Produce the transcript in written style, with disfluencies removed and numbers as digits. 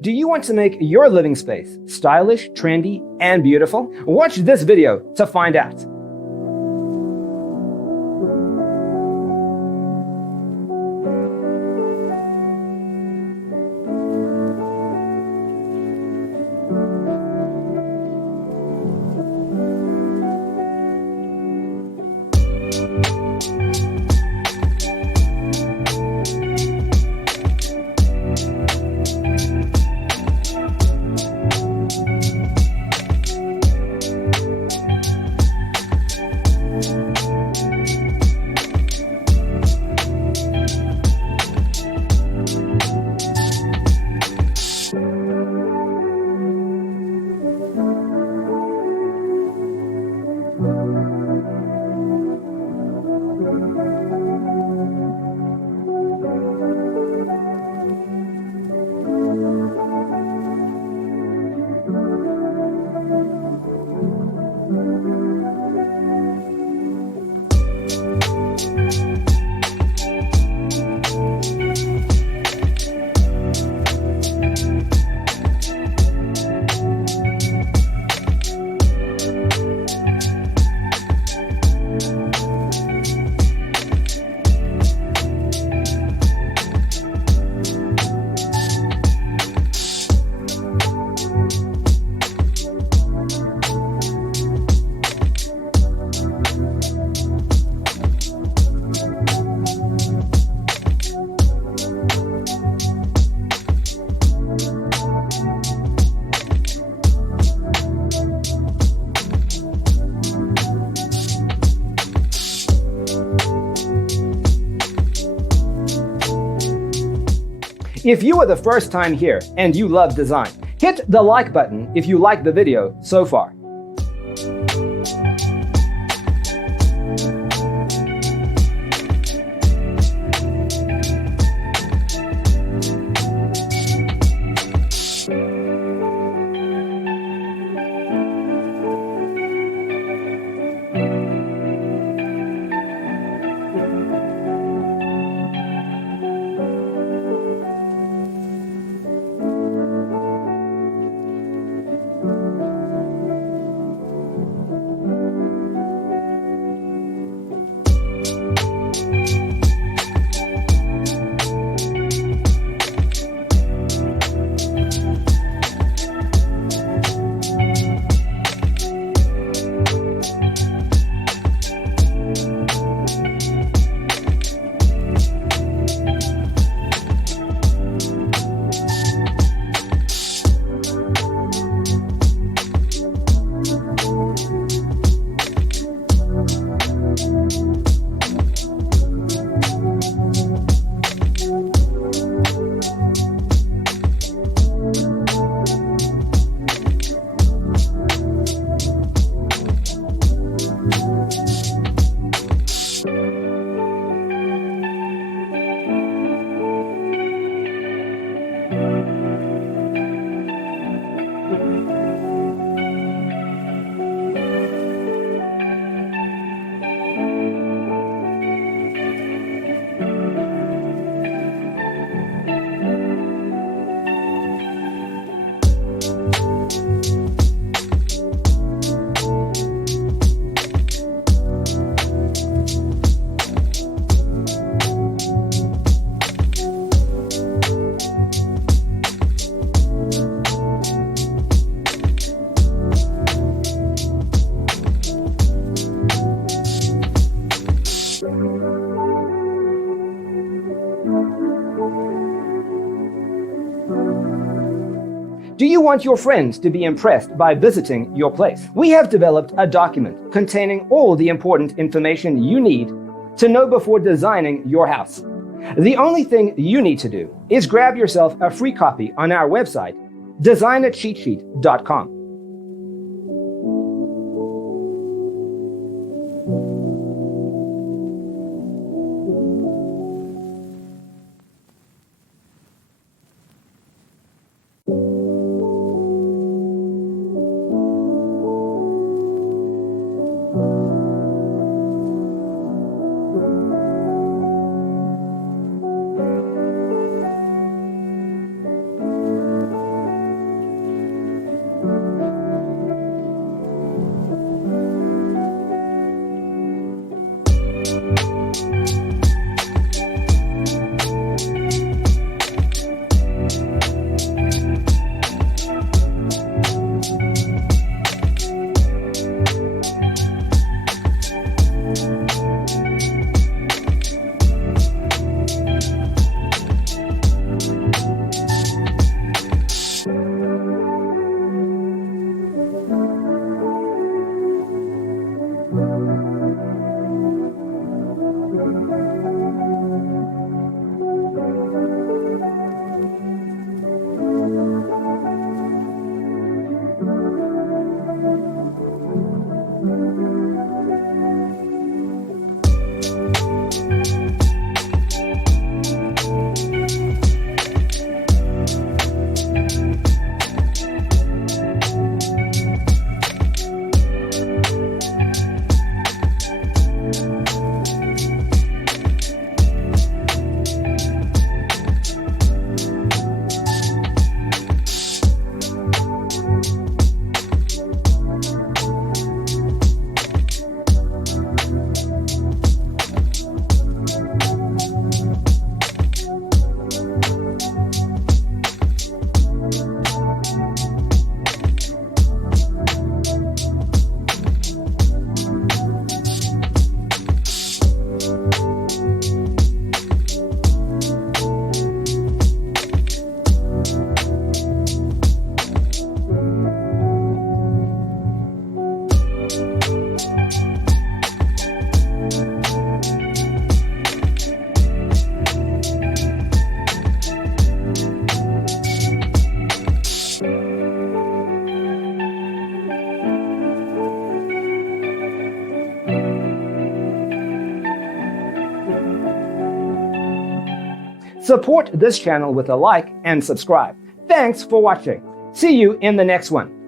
Do you want to make your living space stylish, trendy, and beautiful? Watch this video to find out. If you are the first time here and you love design, hit the like button if you like the video so far. Do you want your friends to be impressed by visiting your place? We have developed a document containing all the important information you need to know before designing your house. The only thing you need to do is grab yourself a free copy on our website, designacheatsheet.com. Support this channel with a like and subscribe. Thanks for watching. See you in the next one.